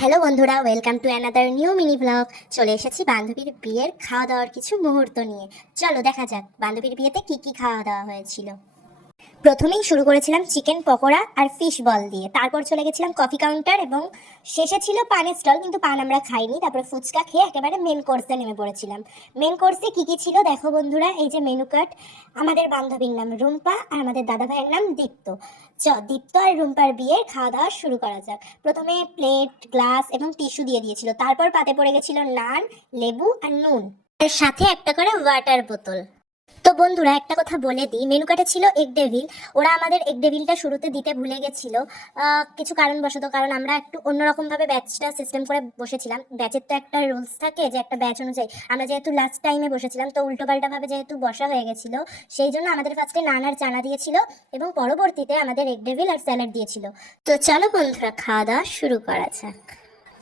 Hello বন্ধুরা, welcome to another new mini blog. চলে এসেছি বান্ধবীর বিয়ের খাওয়া দাওয়ার কিছু মুহূর্ত নিয়ে। চলো দেখা যাক বান্ধবীর বিয়েতে কি কি খাওয়া দাওয়া হয়েছিল। প্রথমেই শুরু করেছিলাম চিকেন পকোড়া আর ফিশ বল দিয়ে, তারপর চলে গেছিলাম কফি কাউন্টার এবং শেষে ছিল পানের স্টল, কিন্তু পান আমরা খাইনি। তারপরে ফুচকা খেয়ে একেবারে মেন কোর্সে নেমে পড়েছিলাম। মেন কোর্সে কি কি ছিল দেখো বন্ধুরা, এই যে মেনু কার্ড। আমাদের বান্ধবীর নাম রুম্পা আর আমাদের দাদা ভাইয়ের নাম দীপ্ত। দীপ্ত আর রুম্পার বিয়ের খাওয়া দাওয়া শুরু করা যাক। প্রথমে প্লেট, গ্লাস এবং টিস্যু দিয়ে দিয়েছিল, তারপর পাতে পড়ে গেছিল নান, লেবু আর নুন, এর সাথে একটা করে ওয়াটার বোতল। তো বন্ধুরা একটা কথা বলে দিই, মেনু কার্ডে ছিল এগ ডেভিল। ওরা আমাদের এগ ডেভিলটা শুরুতে দিতে ভুলে গেছিল কিছু কারণবশত, কারণ আমরা একটু অন্যরকমভাবে ব্যাচটা সিস্টেম করে বসেছিলাম। ব্যাচের তো একটা রুলস থাকে যে একটা ব্যাচ অনুযায়ী আমরা যেহেতু লাস্ট টাইমে বসেছিলাম, তো উল্টোপাল্টাভাবে যেহেতু বসা হয়ে গেছিল, সেই জন্য আমাদের ফার্স্টে নান আর চানা দিয়েছিল এবং পরবর্তীতে আমাদের এগ ডেভিল আর স্যালাড দিয়েছিল। তো চলো বন্ধুরা খাওয়া দাওয়া শুরু করা যাক।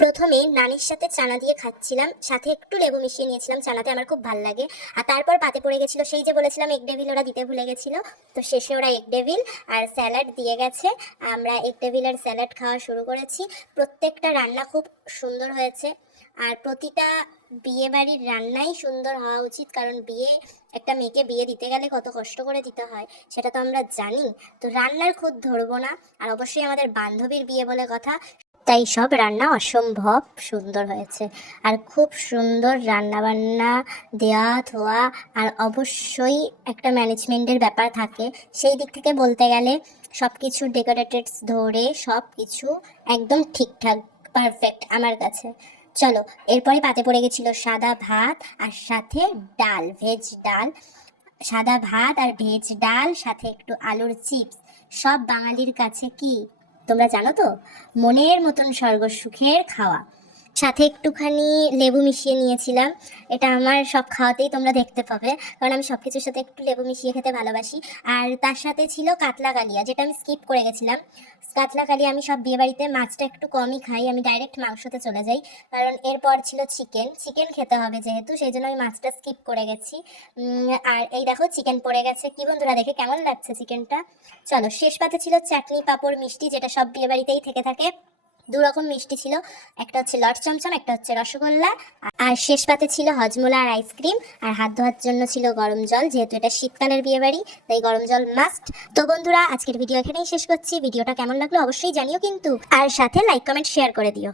প্রথমে নানির সাথে চানা দিয়ে খাচ্ছিলাম, সাথে একটু লেবু মিশিয়ে নিয়েছিলাম, চানাতে আমার খুব ভালো লাগে। আর তারপর পাতে পড়ে গেছিল সেই যে বলেছিলাম এগ ডেভিল ওরা দিতে ভুলে গেছিল, তো শেষে ওরা এগ ডেভিল আর স্যালাড দিয়ে গেছে। আমরা এগ ডেভিল আর স্যালাড খাওয়া শুরু করেছি। প্রত্যেকটা রান্না খুব সুন্দর হয়েছে, আর প্রতিটা বিয়ে বাড়ির রান্নাই সুন্দর হওয়া উচিত, কারণ বিয়ে একটা মেয়েকে বিয়ে দিতে গেলে কত কষ্ট করে দিতে হয় সেটা তো আমরা জানি। তো রান্নার খুদ ধরবো না, আর অবশ্যই আমাদের বান্ধবীর বিয়ে বলে কথা, তাই সব রান্না অসম্ভব সুন্দর হয়েছে। আর খুব সুন্দর রান্না বান্না, দেওয়া ধোয়া, আর অবশ্যই একটা ম্যানেজমেন্টের ব্যাপার থাকে। সেই দিক থেকে বলতে গেলে সব কিছু ডেকোরেটেডস ধরে সব কিছু একদম ঠিকঠাক পারফেক্ট আমার কাছে। চলো এরপরে পাতে পড়ে গেছিলো সাদা ভাত আর সাথে ডাল, ভেজ ডাল। সাদা ভাত আর ভেজ ডাল সাথে একটু আলুর চিপস, সব বাঙালির কাছে কি তোমরা জানো তো, মনের মতন স্বর্গ সুখের খাওয়া। সাথে একটুখানি লেবু মিশিয়ে নিয়েছিলাম। এটা আমার সব খাওয়াতেই তোমরা দেখতে পাবে, কারণ আমি সব কিছুর সাথে একটু লেবু মিশিয়ে খেতে ভালোবাসি। আর তার সাথে ছিল কাতলা কালিয়া, যেটা আমি স্কিপ করে গেছিলাম। কাতলা কালিয়া আমি সব বিয়েবাড়িতে মাছটা একটু কমই খাই, আমি ডাইরেক্ট মাংসতে চলে যাই, কারণ এরপর ছিল চিকেন। চিকেন খেতে হবে যেহেতু, সেই জন্য আমি মাছটা স্কিপ করে গেছি। আর এই দেখো চিকেন পড়ে গেছে। কি বন্ধুরা দেখে কেমন লাগছে চিকেনটা? চলো শেষ পাতে ছিল চাটনি, পাঁপড়, মিষ্টি, যেটা সব বিয়েবাড়িতেই থেকে থাকে। দু রকম মিষ্টি ছিল, একটা হচ্ছে লট চমচম, একটা হচ্ছে রসগোল্লা। আর শেষ পাতে ছিল হজমোলা আর আইসক্রিম। আর হাত ধোয়ার জন্য ছিল গরম জল, যেহেতু এটা শীতকালের বিয়ে বাড়ি তাই গরম জল মাস্ট। তো বন্ধুরা আজকের ভিডিও এখানেই শেষ করছি। ভিডিওটা কেমন লাগলো অবশ্যই জানিও কিন্তু, আর সাথে লাইক কমেন্ট শেয়ার করে দিও।